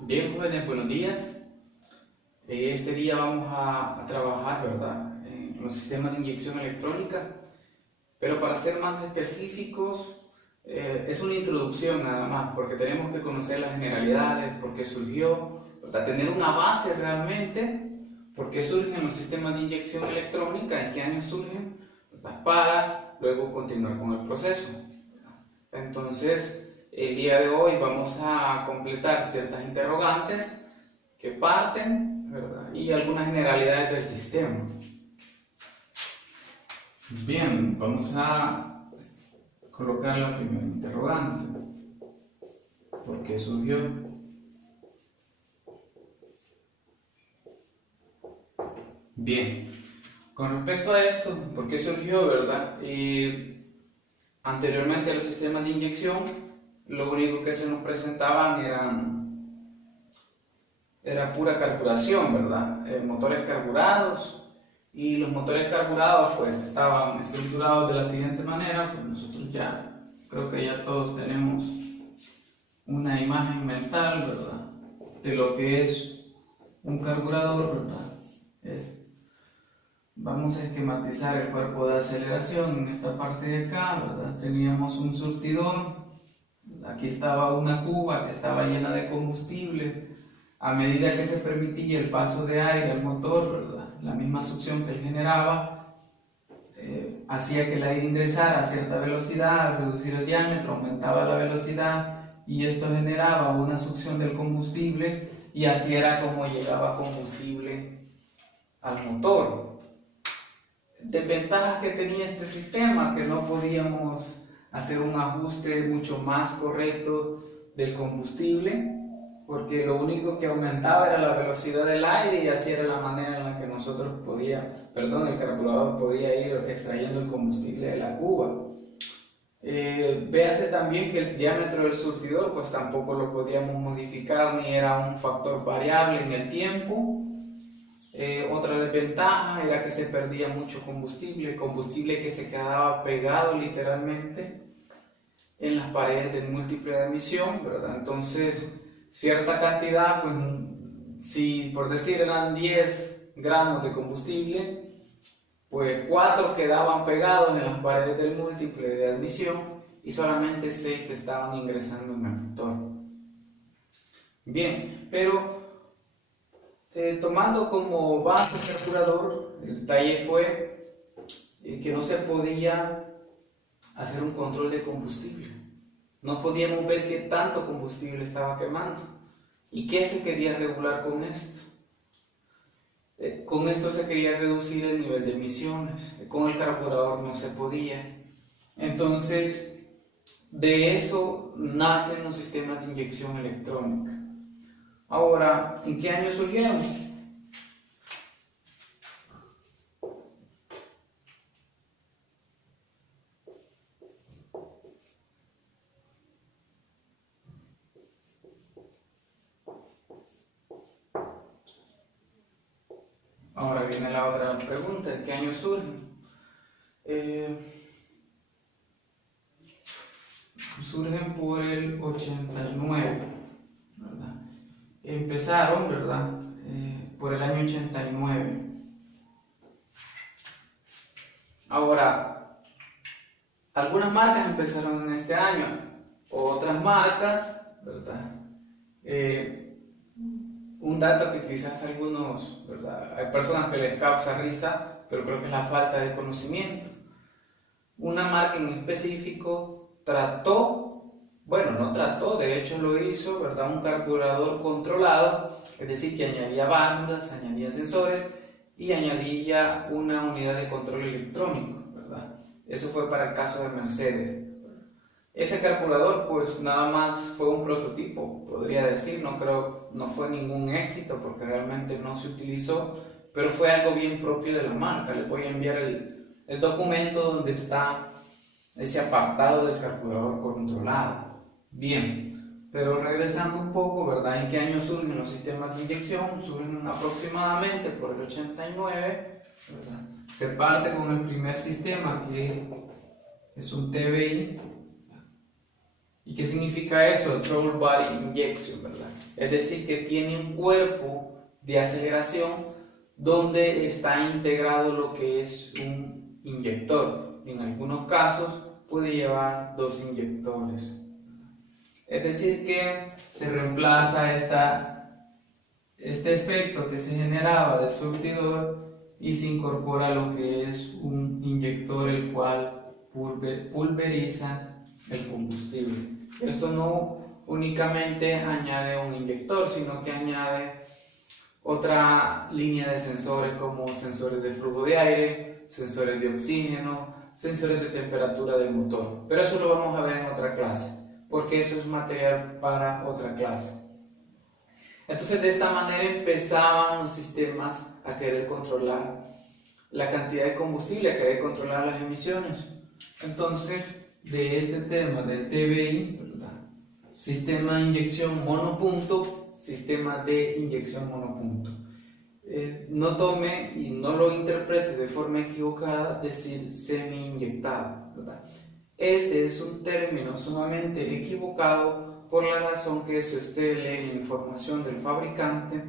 Bien, jóvenes, buenos días. Este día vamos a trabajar, ¿verdad?, en los sistemas de inyección electrónica, pero para ser más específicos, es una introducción nada más, porque tenemos que conocer las generalidades, por qué surgió, ¿verdad?, tener una base realmente, por qué surgen los sistemas de inyección electrónica, en qué años surgen, ¿verdad?, para luego continuar con el proceso. Entonces, el día de hoy vamos a completar ciertas interrogantes que parten, ¿verdad?, y algunas generalidades del sistema. Bien, vamos a colocar la primera interrogante. ¿Por qué surgió? Bien, con respecto a esto, ¿por qué surgió, verdad? Anteriormente a los sistemas de inyección, lo único que se nos presentaban era pura carburación, ¿verdad? Motores carburados, y los motores carburados pues estaban estructurados de la siguiente manera. Pues nosotros creo que ya todos tenemos una imagen mental, ¿verdad?, de lo que es un carburador, ¿verdad? Vamos a esquematizar el cuerpo de aceleración en esta parte de acá, ¿verdad? Teníamos un surtidor, aquí estaba una cuba que estaba llena de combustible. A medida que se permitía el paso de aire al motor, ¿verdad?, la misma succión que él generaba hacía que el aire ingresara a cierta velocidad. Al reducir el diámetro aumentaba la velocidad y esto generaba una succión del combustible, y así era como llegaba combustible al motor. Desventajas que tenía este sistema: que no podíamos hacer un ajuste mucho más correcto del combustible, porque lo único que aumentaba era la velocidad del aire, y así era la manera en la que el carburador podía ir extrayendo el combustible de la cuba. Véase también que el diámetro del surtidor pues tampoco lo podíamos modificar, ni era un factor variable en el tiempo. Otra desventaja era que se perdía mucho combustible que se quedaba pegado literalmente en las paredes del múltiple de admisión, ¿verdad? Entonces, cierta cantidad, pues si por decir eran 10 gramos de combustible, pues 4 quedaban pegados en las paredes del múltiple de admisión y solamente 6 estaban ingresando en el motor. Bien, pero tomando como base el carburador, el detalle fue que no se podía hacer un control de combustible. No podíamos ver qué tanto combustible estaba quemando y qué se quería regular con esto. Con esto se quería reducir el nivel de emisiones. Con el carburador no se podía. Entonces, de eso nacen los sistemas de inyección electrónica. Ahora, ¿en qué año surgieron? Ahora viene la otra pregunta: ¿en qué año surgen? Surgen por el 89, ¿verdad? Empezaron, ¿verdad?, por el año 89. Ahora, algunas marcas empezaron en este año, otras marcas, ¿verdad? Un dato que quizás algunos, ¿verdad?, hay personas que les causa risa, pero creo que es la falta de conocimiento. Una marca en específico no trató, de hecho lo hizo, ¿verdad?, un carburador controlado, es decir, que añadía válvulas, añadía sensores y añadía una unidad de control electrónico, ¿verdad? Eso fue para el caso de Mercedes. Ese carburador pues nada más fue un prototipo, podría decir. No fue ningún éxito porque realmente no se utilizó, pero fue algo bien propio de la marca. Les voy a enviar el documento donde está ese apartado del carburador controlado. Bien, pero regresando un poco, ¿verdad?, ¿en qué año surgen los sistemas de inyección? Surgen aproximadamente por el 89, ¿verdad? Se parte con el primer sistema, que es un TBI. ¿Y qué significa eso? Throttle Body Injection, ¿verdad? Es decir, que tiene un cuerpo de aceleración donde está integrado lo que es un inyector. En algunos casos puede llevar 2 inyectores. Es decir, que se reemplaza este efecto que se generaba del surtidor y se incorpora lo que es un inyector el cual pulveriza el combustible. Esto no únicamente añade un inyector, sino que añade otra línea de sensores como sensores de flujo de aire, sensores de oxígeno, sensores de temperatura del motor. Pero eso lo vamos a ver en otra clase, porque eso es material para otra clase. Entonces, de esta manera empezaban los sistemas a querer controlar la cantidad de combustible, a querer controlar las emisiones. Entonces, de este tema del TBI, ¿verdad? Sistema de inyección monopunto, sistema de inyección monopunto. No tome y no lo interprete de forma equivocada decir semi-inyectado, ¿verdad? Ese es un término sumamente equivocado por la razón que si usted lee la información del fabricante,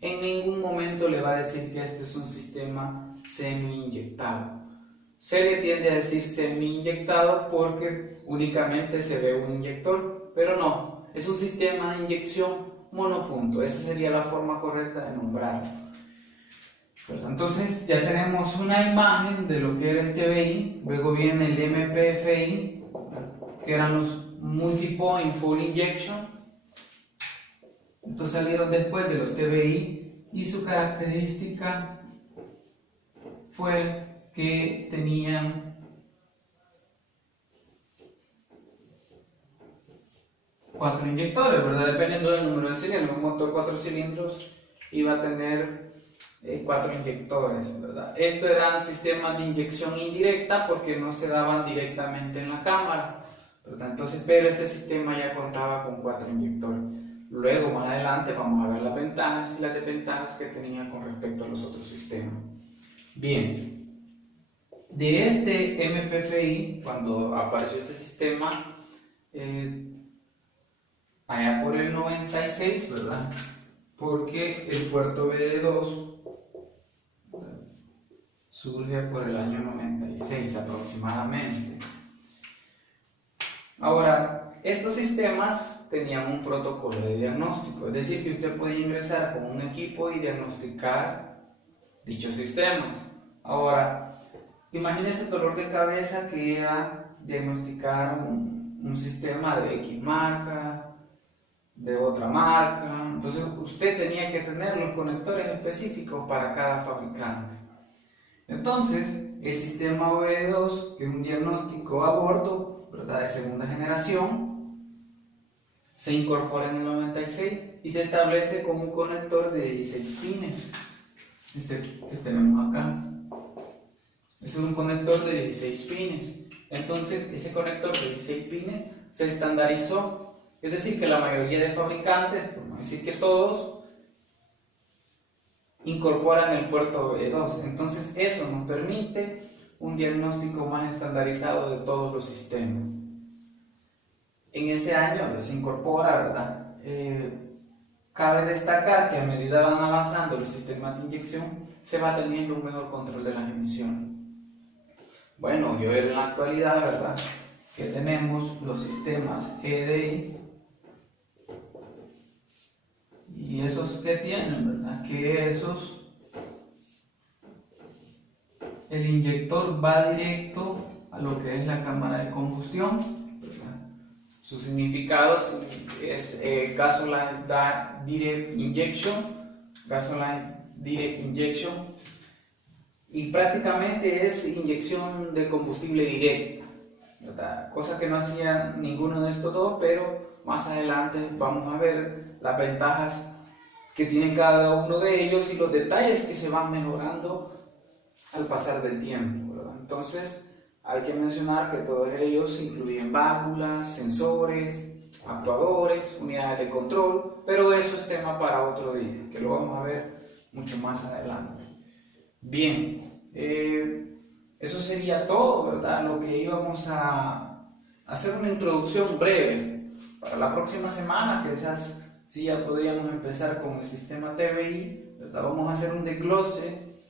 en ningún momento le va a decir que este es un sistema semi-inyectado. Se le tiende a decir semi-inyectado porque únicamente se ve un inyector, pero no, es un sistema de inyección monopunto. Esa sería la forma correcta de nombrarlo. Entonces ya tenemos una imagen de lo que era el TBI, luego viene el MPFI, que eran los Multi-Point Full Injection. Estos salieron después de los TBI y su característica fue que tenían cuatro inyectores, ¿verdad? Dependiendo del número de cilindros. Un motor 4 cilindros iba a tener 4 inyectores, ¿verdad? Esto eran sistemas de inyección indirecta porque no se daban directamente en la cámara, ¿verdad? Entonces, pero este sistema ya contaba con 4 inyectores. Luego, más adelante, vamos a ver las ventajas y las desventajas que tenía con respecto a los otros sistemas. Bien. De este MPFI, cuando apareció este sistema, allá por el 96, ¿verdad? Porque el puerto BD2 surge por el año 96 aproximadamente. Ahora, estos sistemas tenían un protocolo de diagnóstico, es decir, que usted puede ingresar con un equipo y diagnosticar dichos sistemas. Ahora, imagínese el dolor de cabeza que era diagnosticar un sistema de X marca, de otra marca. Entonces usted tenía que tener los conectores específicos para cada fabricante. Entonces el sistema OBD2, que es un diagnóstico a bordo, ¿verdad?, de segunda generación, se incorpora en el 96 y se establece con un conector de 16 pines. Este que tenemos acá. Es un conector de 16 pines. Entonces, ese conector de 16 pines se estandarizó. Es decir, que la mayoría de fabricantes, por no decir que todos, incorporan el puerto B2. Entonces, eso nos permite un diagnóstico más estandarizado de todos los sistemas. En ese año se incorpora, ¿verdad? Cabe destacar que a medida van avanzando los sistemas de inyección, se va teniendo un mejor control de las emisiones. Bueno, yo en la actualidad, ¿verdad?, que tenemos los sistemas EDI, y esos que tienen, ¿verdad?, que esos, el inyector va directo a lo que es la cámara de combustión, ¿verdad? Su significado es Gasoline Direct Injection, y prácticamente es inyección de combustible directa, ¿verdad? Cosa que no hacía ninguno de estos dos, pero más adelante vamos a ver las ventajas que tienen cada uno de ellos y los detalles que se van mejorando al pasar del tiempo, ¿verdad? Entonces hay que mencionar que todos ellos incluyen válvulas, sensores, actuadores, unidades de control, pero eso es tema para otro día, que lo vamos a ver mucho más adelante. Bien, eso sería todo, ¿verdad? Lo que íbamos a hacer una introducción breve para la próxima semana, quizás sí ya podríamos empezar con el sistema TBI, ¿verdad? Vamos a hacer un desglose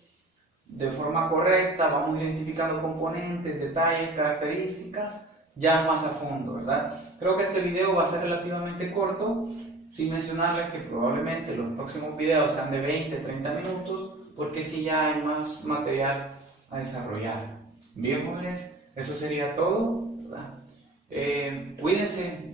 de forma correcta, vamos identificando componentes, detalles, características, ya más a fondo, ¿verdad? Creo que este video va a ser relativamente corto, sin mencionarles que probablemente los próximos videos sean de 20-30 minutos, porque sí ya hay más material a desarrollar. Bien, jóvenes, eso sería todo, ¿verdad? Cuídense,